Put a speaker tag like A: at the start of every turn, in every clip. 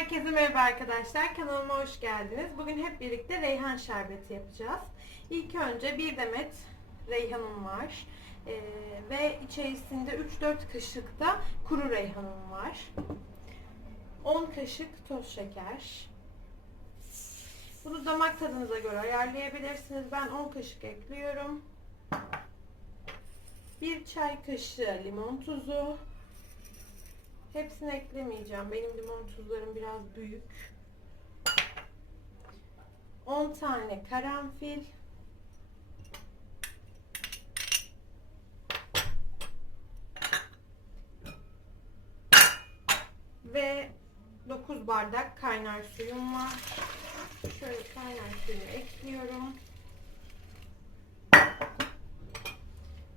A: Herkese merhaba arkadaşlar. Kanalıma hoş geldiniz. Bugün hep birlikte reyhan şerbeti yapacağız. İlk önce bir demet reyhanım var. Ee, ve içerisinde 3-4 kaşık da kuru reyhanım var. 10 kaşık toz şeker. Bunu damak tadınıza göre ayarlayabilirsiniz. Ben 10 kaşık ekliyorum. 1 çay kaşığı limon tuzu. Hepsini eklemeyeceğim. Benim limon tuzlarım biraz büyük. 10 tane karanfil. Ve 9 bardak kaynar suyum var. Şöyle kaynar suyunu ekliyorum.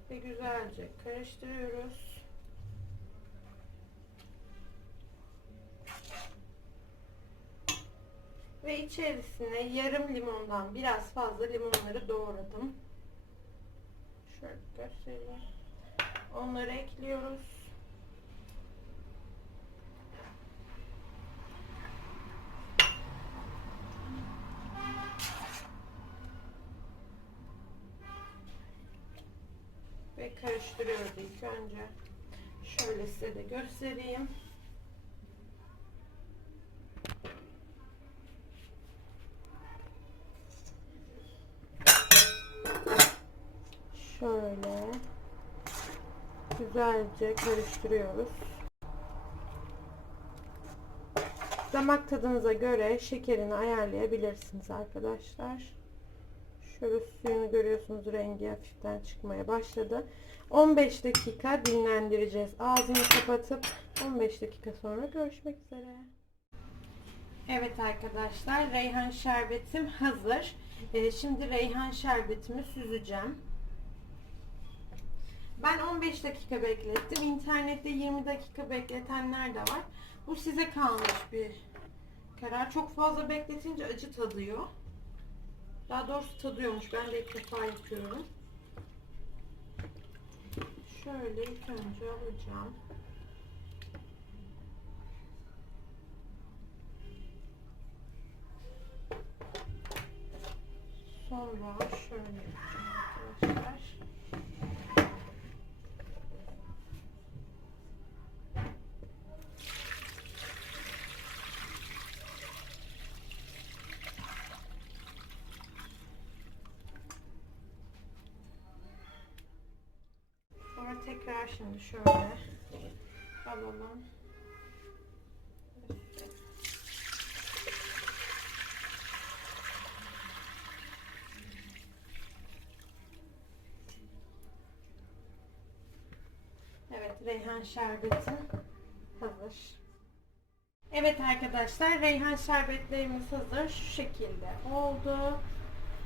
A: Ve güzelce karıştırıyoruz. Ve içerisine yarım limondan biraz fazla limonları doğradım. Şöyle göstereyim. Onları ekliyoruz. Ve karıştırıyoruz ilk önce. Şöyle size de göstereyim. Şöyle güzelce karıştırıyoruz. Damak tadınıza göre şekerini ayarlayabilirsiniz arkadaşlar. Şöyle suyunu görüyorsunuz rengi hafiften çıkmaya başladı. 15 dakika dinlendireceğiz. Ağzını kapatıp 15 dakika sonra görüşmek üzere. Evet arkadaşlar reyhan şerbetim hazır. Ee, şimdi reyhan şerbetimi süzeceğim. Ben 15 dakika beklettim. İnternette 20 dakika bekletenler de var. Bu size kalmış bir karar. Çok fazla bekletince acı tadıyor. Daha doğrusu tadıyormuş. Ben de ilk defa yapıyorum. Şöyle ilk önce alacağım. Sonra şöyle arkadaşlar. Tekrar şimdi şöyle alalım. Evet, reyhan şerbetim hazır. Evet arkadaşlar, reyhan şerbetlerimiz hazır. Şu şekilde oldu.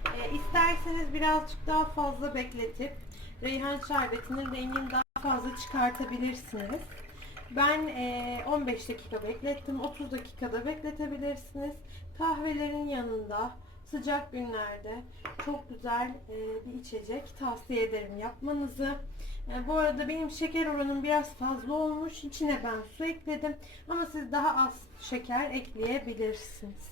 A: Ee, isterseniz birazcık daha fazla bekletip reyhan şerbetinin rengini daha fazla çıkartabilirsiniz. Ben e, 15 dakika beklettim. 30 dakikada bekletebilirsiniz. Kahvelerin yanında sıcak günlerde çok güzel e, bir içecek tavsiye ederim yapmanızı. E, bu arada benim şeker oranım biraz fazla olmuş. İçine ben su ekledim. Ama siz daha az şeker ekleyebilirsiniz.